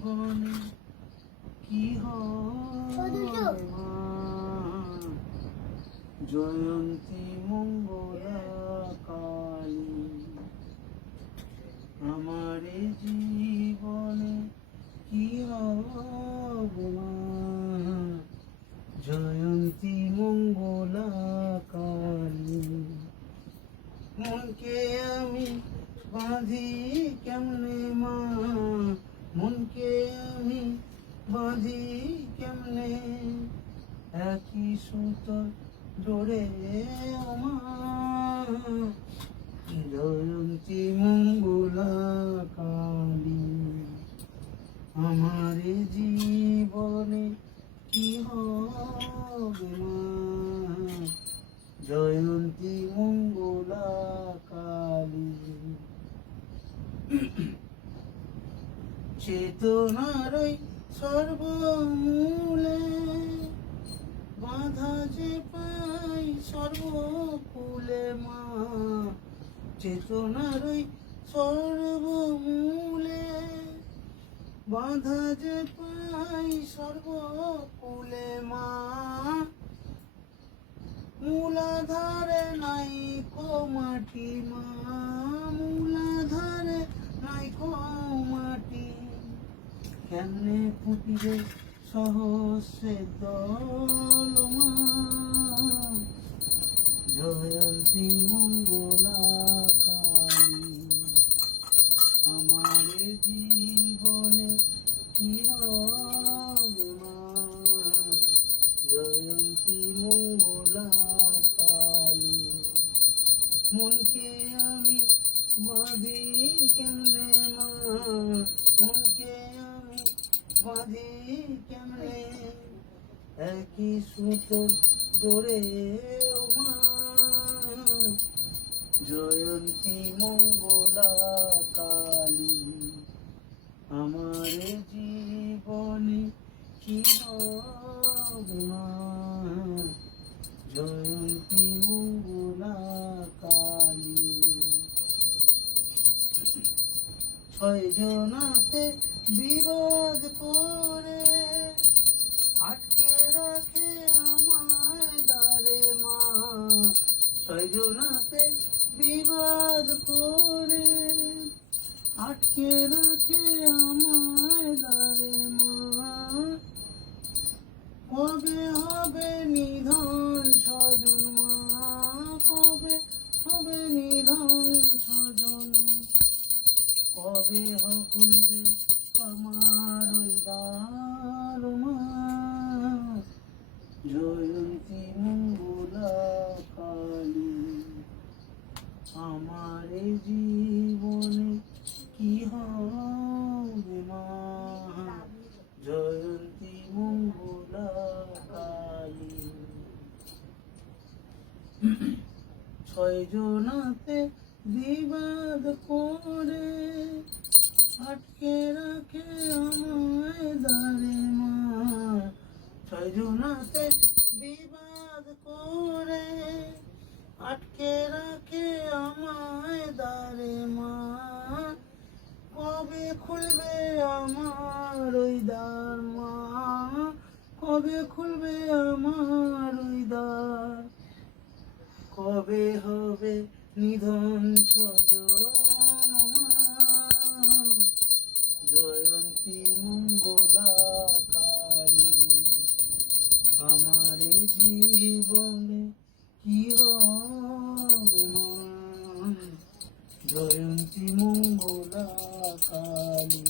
জীবনে কি হবে মা, জয়ন্তী মঙ্গলা কালী। আমার জীবনে কি হবে মা, জয়ন্তী মঙ্গলা কালী। মনকে আমি বাঁধি কেমনে মা, মনকে আমি বাঁধি কেমনে, একই সুতোর জোরে ও মা, জয়ন্তী মঙ্গলা কালী। আমার জীবনে কি হবে মা, জয়ন্তী মঙ্গলা কালী। চেতনার সর্বমূলে বাধা যে পাই সর্বকুলে মা, চেতনার সর্বমূলে বাধা যে পাই সর্বকুলে মা, মূলাধারে নাই কো মাটি মা, মূলাধারে নাই কো মাটি, কেমনে ফুটিবে সহস্রের দল মা, জয়ন্তী মঙ্গলা কালী। আমার জীবনে কি হবে মা, জয়ন্তী মঙ্গলা কালী। মনকে আমি বাঁধি কেমনে মা, মনকে আমি বাঁধি কেমনে, একই সুতোর ডোরে ও মা, জয়ন্তী মঙ্গলা কালী। আমার জীবনে কি হবে মা, জয়ন্তী মঙ্গলা কালী। ছয় জনাতে বিবাদ করে আটকে রাখে আমায় দ্বারে মা, ছয় জনাতে বিবাদ করে আটকে রাখে আমায় দ্বারে মা, কবে হবে নিধন স্বজন মা, কবে হবে নিধন স্বজন, কবে খুলবে আমার ওই দ্বার মা, জয়ন্তী মঙ্গলা কালী। আমার জীবনে কি হবে মা, জয়ন্তী মঙ্গলা কালী। ছয় জনাতে বিবাদ করে আটকে রাখে আমায় দ্বারে মা, ছয় জনাতে বিবাদ করে আটকে রাখে আমায় দ্বারে মা, কবে খুলবে আমার ওই দ্বার মা, কবে খুলবে আমার ওই দ্বার, কবে হবে নিধন স্বজন মা, জয়ন্তী মঙ্গলা কালী। আমার জীবনে কি হবে মা, জয়ন্তী মঙ্গলা কালী।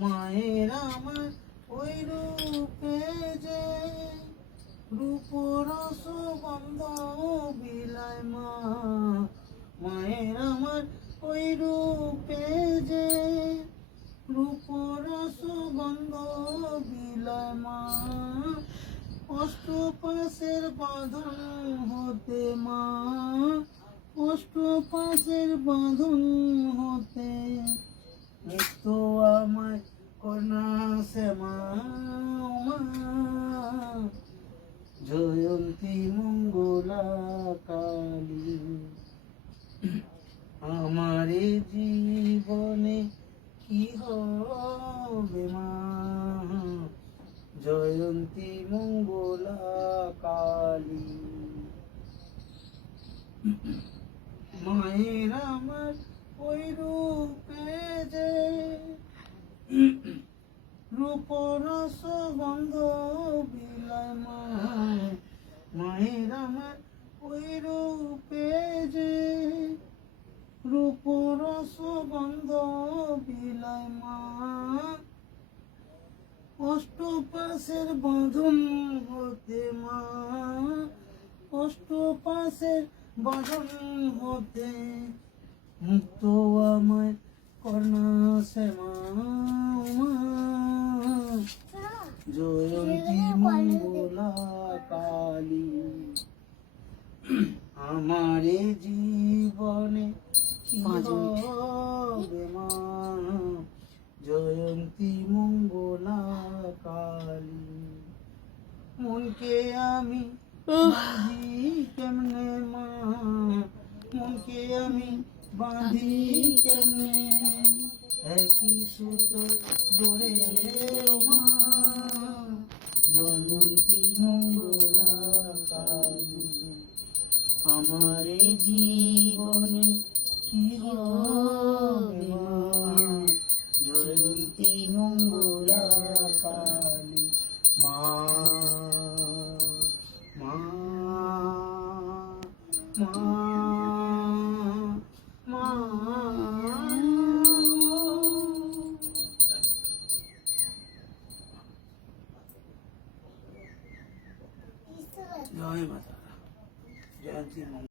মায়ের আমার ওই রূপে যে রূপরস গন্ধ বিলায় মা, মায়ের আমার ওই রূপে যে রূপরস গন্ধ বিলায় মা, অষ্টপাশের বাঁধন হতে মা, অষ্টপাশের বাঁধন হতে নিত্য আমায় কন্যা শ্যামা মা, জয়ন্তী মঙ্গলা কালী। আমার জীব ওই রূপে যে রূপরস গন্ধ বিলায় মায়, মায়ের আমার ওই রূপে যে রূপরস গন্ধ বিলায় মা। অষ্টপাশের বাঁধন হতে মা, অষ্টপাশের বাঁধন হতে মুক্ত আমায় করুণা শ্যামা মা। জয়ন্তী মঙ্গলা কালী আমারে জীবনে কি হবে মা। জয়ন্তী মঙ্গলা কালী মনকে আমি বাঁধি কেমনে মা, মনকে আমি বাঁধি কেমনে একই সুতো জোরে মা। জয়ন্তী